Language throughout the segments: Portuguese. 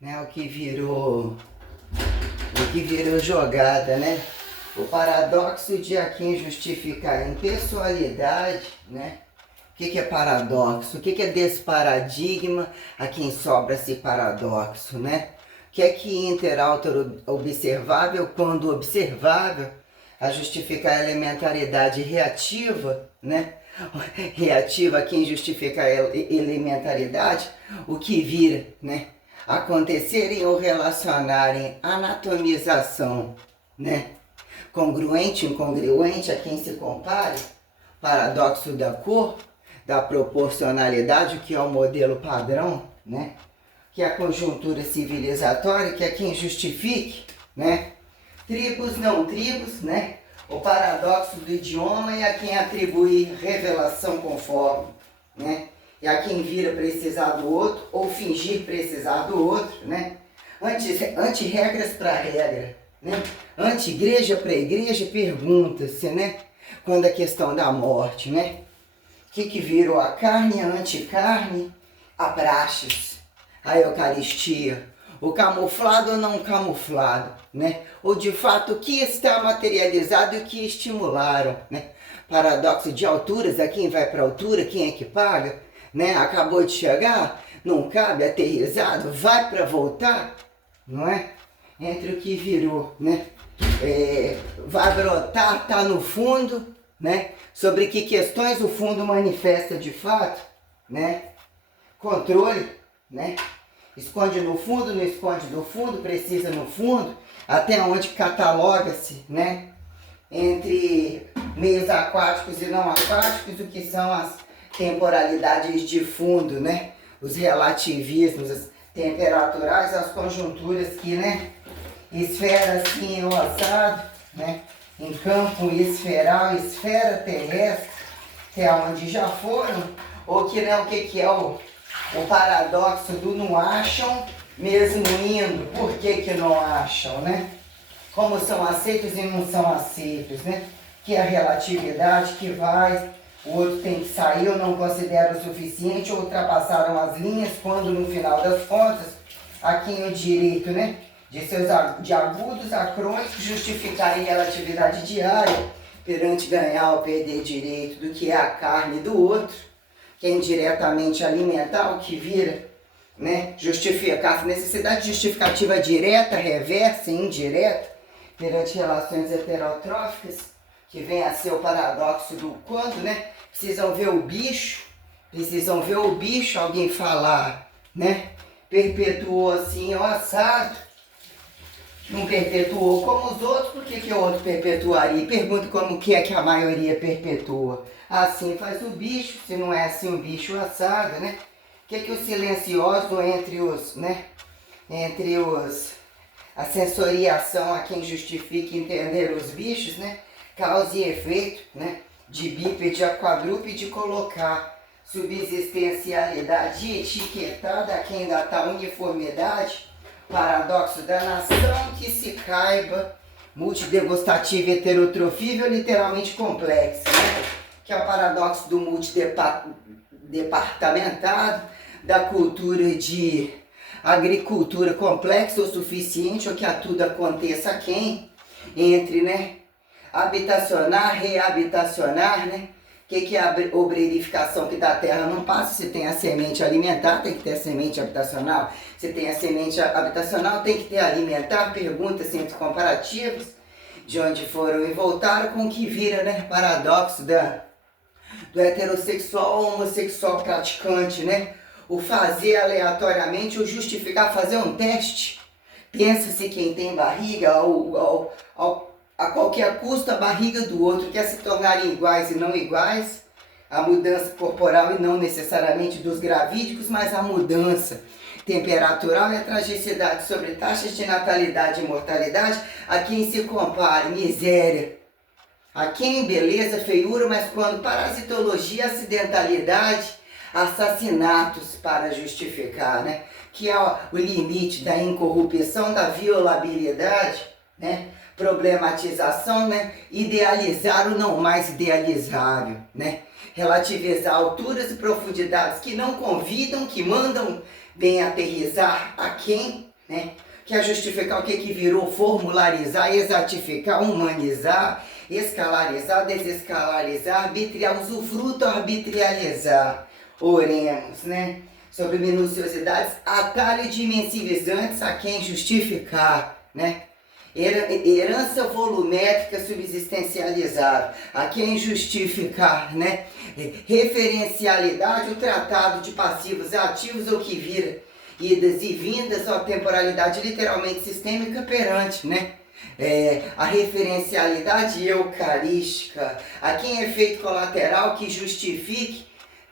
né? O que virou jogada, né? O paradoxo de a quem justificar a impessoalidade, né? O que é paradoxo? O que é desparadigma a quem sobra-se paradoxo, né? O que é que inter-autor observável quando observável a justificar a elementaridade reativa, né? Reativa a quem justifica a elementaridade, o que vira, né? Acontecerem ou relacionarem anatomização, né? Congruente, incongruente a quem se compare, paradoxo da cor, da proporcionalidade, o que é o modelo padrão, né? Que é a conjuntura civilizatória, que é quem justifique, né? Tribos, não tribos, né? O paradoxo do idioma e a quem atribuir revelação conforme, né? E a quem vira precisar do outro ou fingir precisar do outro, né? Anti-regras para regra, né? Anti-igreja para igreja, pergunta-se, né? Quando a questão da morte, né? O que virou a carne, a anticarne, a praxis, a Eucaristia, o camuflado ou não camuflado, né? Ou de fato o que está materializado e o que estimularam, né? Paradoxo de alturas, a quem vai para a altura, quem é que paga, né? Acabou de chegar, não cabe, aterrissado, vai para voltar, não é? Entre o que virou, né? Vai brotar, está no fundo, né? Sobre que questões o fundo manifesta de fato, né? Controle, né? Esconde no fundo, não esconde do fundo, precisa no fundo, até onde cataloga-se, né? Entre meios aquáticos e não aquáticos, o que são as temporalidades de fundo, né? Os relativismos as temperaturais, as conjunturas que, né? Esfera assim o assado, né? Em campo esferal, esfera terrestre, que é onde já foram, ou que, né, o que é o paradoxo do não acham, mesmo indo. Por que não acham, né? Como são aceitos e não são aceitos, né? Que é a relatividade que vai, o outro tem que sair, eu não considero o suficiente, ou ultrapassaram as linhas, quando no final das contas, a quem o direito, né? De agudos a crônicos justificarem relatividade diária perante ganhar ou perder direito do que é a carne do outro, que é indiretamente alimentar o que vira, né? Justificar necessidade justificativa direta, reversa e indireta perante relações heterotróficas, que vem a ser o paradoxo do quando, né? Precisam ver o bicho, alguém falar, né? Perpetuou assim o assado, não perpetuou como os outros, por que o outro perpetuaria? Pergunta como que é que a maioria perpetua. Assim faz o bicho, se não é assim o bicho assado, né? O que o silencioso entre os, né? A sensoriação a quem justifica entender os bichos, né? Causa e efeito, né? De bípede a quadrúpede colocar subsistencialidade etiquetada a quem dá tal uniformidade, paradoxo da nação que se caiba, multidegustativa heterotrofível, literalmente complexa, né? Que é o paradoxo do multidepartamentado, da cultura de agricultura complexa o suficiente, ou que a tudo aconteça a quem, entre, né? Habitacionar, reabitacionar, né? O que é a obrerificação? Que da terra não passa, se tem a semente alimentar, tem que ter a semente habitacional. Se tem a semente habitacional, tem que ter alimentar. Perguntas entre comparativos, de onde foram e voltaram, com o que vira, né? Paradoxo do heterossexual ao homossexual praticante, né? O fazer aleatoriamente, ou justificar, fazer um teste. Pensa-se quem tem barriga, a qualquer custo a barriga do outro, quer se tornarem iguais e não iguais, a mudança corporal e não necessariamente dos gravídicos, mas a mudança temperatural e a tragicidade sobre taxas de natalidade e mortalidade, a quem se compare miséria, a quem beleza, feiura, mas quando parasitologia, acidentalidade, assassinatos para justificar, né? Que é o limite da incorrupção, da violabilidade, né? Problematização, né? Idealizar o não mais idealizável, né? Relativizar alturas e profundidades que não convidam, que mandam bem aterrizar a quem, né? Quer justificar o que virou formularizar, exatificar, humanizar, escalarizar, desescalarizar, arbitriar, usufruto, arbitrializar. Oremos, né? Sobre minuciosidades, atalho dimensivizantes a quem justificar, né? Herança volumétrica subsistencializada, a quem justificar, né? Referencialidade, o tratado de passivos ativos, ou que vira idas e vindas, a temporalidade literalmente sistêmica perante, né? A referencialidade eucarística, a quem efeito colateral que justifique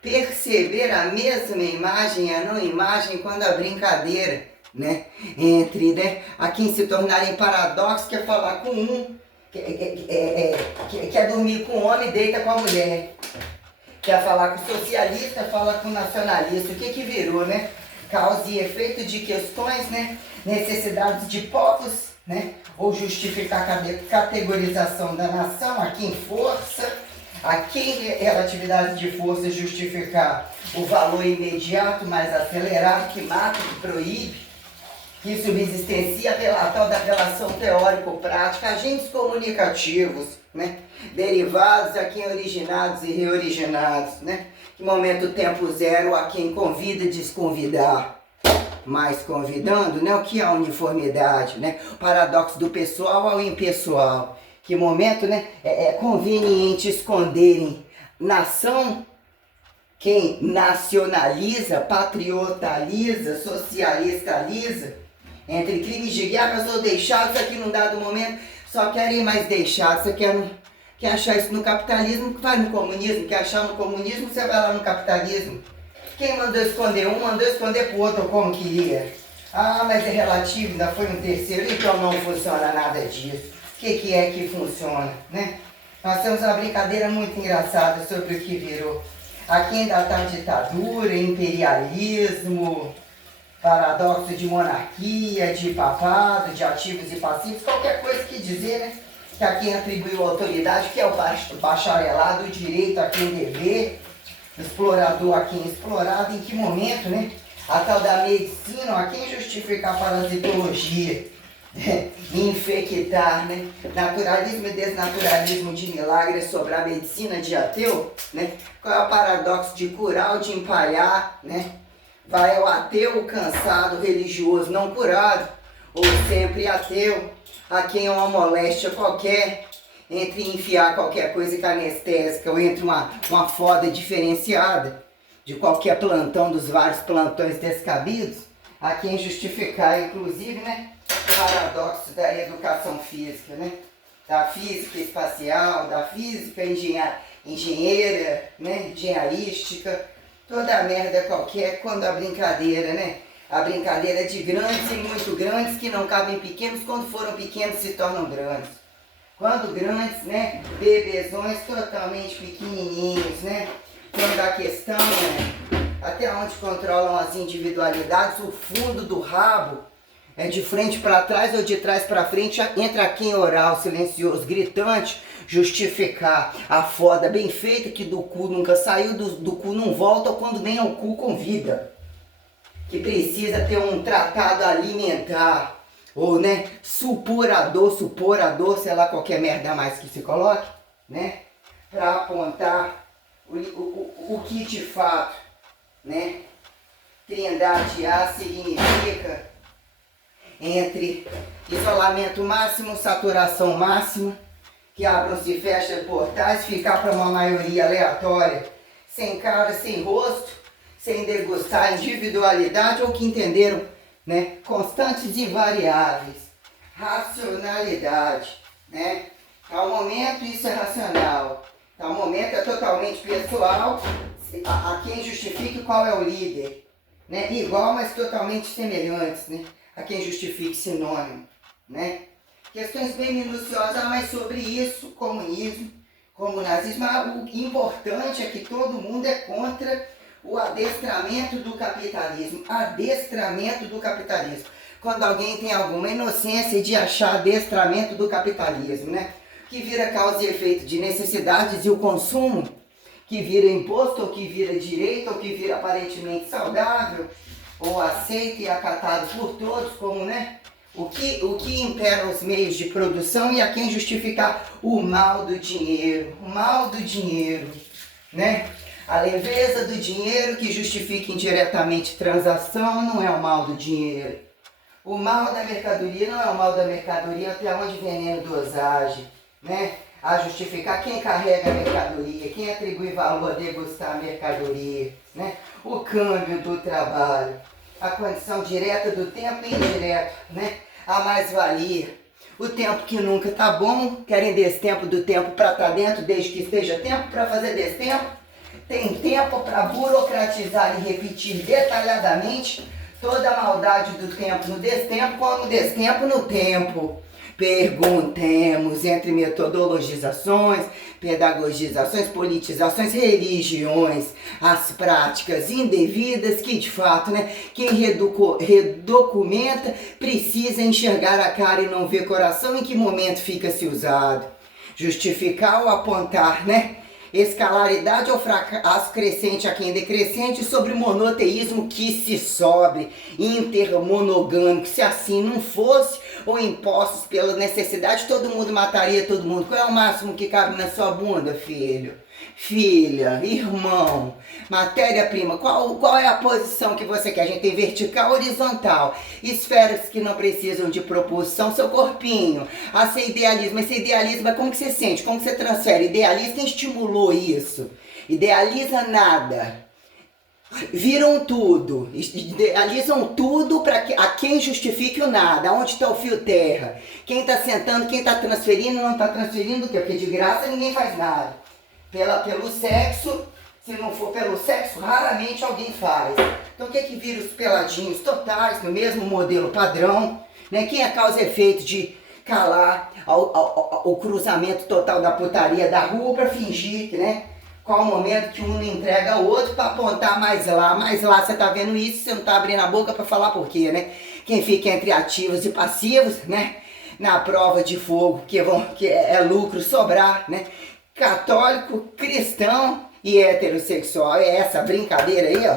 perceber a mesma imagem, a não imagem, quando a brincadeira, né, entre, né, a quem se tornarem paradoxos, quer falar com um, quer dormir com o homem e deita com a mulher, quer falar com o socialista, fala com o nacionalista. O que virou, né? Causa e efeito de questões, né, necessidades de povos, né, ou justificar a categorização da nação, a quem força, a quem relatividade de força justificar o valor imediato mais acelerado, que mata, que proíbe, que subsistencia, relatal da relação teórico-prática, agentes comunicativos, né? Derivados a quem originados e reoriginados, né? Que momento tempo zero a quem convida desconvidar, mas convidando, né? O que é a uniformidade, né? O paradoxo do pessoal ao impessoal. Que momento, né? É conveniente esconderem nação. Quem nacionaliza, patriotaliza, socialistaliza, entre crimes de guerra ou deixados aqui num dado momento, só querem mais deixados. Você quer achar isso no capitalismo, que vai no comunismo. Quer achar no comunismo, você vai lá no capitalismo. Quem mandou esconder um, mandou esconder pro outro como queria. Ah, mas é relativo, ainda foi um terceiro, então não funciona nada disso. O que é que funciona, né? Nós temos uma brincadeira muito engraçada sobre o que virou. Aqui ainda está ditadura, imperialismo, paradoxo de monarquia, de papado, de ativos e passivos, qualquer coisa que dizer, né? Que a quem atribuiu autoridade, que é o bacharelado, o direito a quem dever, explorador a quem explorado, em que momento, né? A tal da medicina, a quem justificar a parasitologia, infectar, né? Naturalismo e desnaturalismo de milagre sobre a medicina de ateu, né? Qual é o paradoxo de curar ou de empalhar, né? Vai o ateu cansado, religioso não curado, ou sempre ateu, a quem é uma moléstia qualquer, entre enfiar qualquer coisa que anestésica, ou entre uma foda diferenciada de qualquer plantão dos vários plantões descabidos, a quem justificar, inclusive, né? Paradoxo da educação física, né? Da física espacial, da física engenheira, né? Engenharística, toda a merda qualquer, quando a brincadeira, né? A brincadeira é de grandes e muito grandes que não cabem pequenos, quando foram pequenos se tornam grandes. Quando grandes, né? Bebezões totalmente pequenininhos, né? Quando a questão, né? Até onde controlam as individualidades, o fundo do rabo é de frente para trás ou de trás para frente, entra quem oral, silencioso, gritante, justificar a foda bem feita que do cu nunca saiu, do cu não volta, ou quando nem ao cu convida. Que precisa ter um tratado alimentar, ou, né, suporador, sei lá, qualquer merda a mais que se coloque, né, para apontar o que de fato, né, Trindade A significa entre isolamento máximo, saturação máxima, que abram-se e fecham portais, ficar para uma maioria aleatória, sem cara, sem rosto, sem degustar individualidade, ou que entenderam, né, constantes e variáveis, racionalidade, né? Tal momento isso é racional, tal momento é totalmente pessoal, a quem justifique qual é o líder, né? Igual, mas totalmente semelhantes, né? A quem justifique sinônimo, né? Questões bem minuciosas, mas sobre isso, comunismo, como nazismo, o importante é que todo mundo é contra o adestramento do capitalismo. Adestramento do capitalismo. Quando alguém tem alguma inocência de achar adestramento do capitalismo, né? Que vira causa e efeito de necessidades e o consumo, que vira imposto, ou que vira direito, ou que vira aparentemente saudável, ou aceito e acatado por todos como, né? O que impera os meios de produção e a quem justificar o mal do dinheiro. O mal do dinheiro, né? A leveza do dinheiro que justifica indiretamente transação não é o mal do dinheiro. O mal da mercadoria não é o mal da mercadoria, até onde veneno dosagem, né? A justificar quem carrega a mercadoria, quem atribui valor a degustar a mercadoria, né? O câmbio do trabalho, a condição direta do tempo e indireto, né? A mais-valia. O tempo que nunca tá bom, querem destempo do tempo para estar dentro, desde que esteja tempo para fazer destempo. Tem tempo para burocratizar e repetir detalhadamente toda a maldade do tempo no destempo, como destempo no tempo. Perguntemos entre metodologizações, pedagogizações, politizações, religiões, as práticas indevidas que de fato, né, quem redocumenta precisa enxergar a cara e não ver coração, em que momento fica se usado. Justificar ou apontar, né? Escalaridade ou fracasso crescente a quem decrescente sobre monoteísmo que se sobre, intermonogâmico, se assim não fosse, ou impostos pela necessidade, todo mundo mataria todo mundo. Qual é o máximo que cabe na sua bunda, filho? Filha, irmão, matéria-prima, qual é a posição que você quer? A gente tem vertical, horizontal, esferas que não precisam de propulsão, seu corpinho, ser idealismo, esse idealismo é como que você sente, como que você transfere, idealiza, quem estimulou isso? Idealiza nada, viram tudo, idealizam tudo para a quem justifique o nada, onde está o fio terra, quem está sentando, quem está transferindo, não está transferindo o quê? Porque de graça ninguém faz nada. Pelo sexo, se não for pelo sexo, raramente alguém faz. Então o que é que vira os peladinhos totais, no mesmo modelo padrão, né? Quem é causa e efeito de calar o cruzamento total da putaria da rua para fingir que, né? Qual o momento que um não entrega ao outro para apontar mais lá você tá vendo isso, você não tá abrindo a boca para falar por quê, né? Quem fica entre ativos e passivos, né? Na prova de fogo, que é lucro sobrar, né? Católico, cristão e heterossexual. É essa brincadeira aí, ó,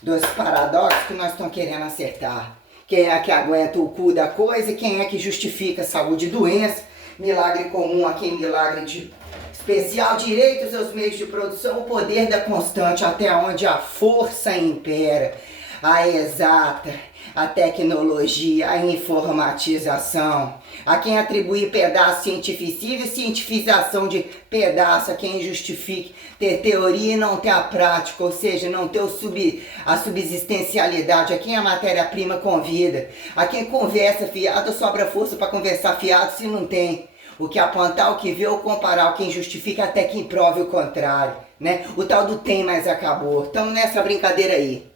dos paradoxos que nós estamos querendo acertar. Quem é que aguenta o cu da coisa e quem é que justifica saúde e doença, milagre comum a quem milagre de especial, direitos aos meios de produção, o poder da constante, até onde a força impera, a exata, a tecnologia, a informatização, a quem atribui pedaço cientificível e cientificação de pedaço, a quem justifique ter teoria e não ter a prática, ou seja, não ter a subsistencialidade, a quem a matéria-prima convida, a quem conversa fiado, sobra força para conversar fiado se não tem. O que apontar, o que vê ou comparar, o quem justifica até quem prove o contrário, né? O tal do tem, mas acabou. Estamos nessa brincadeira aí.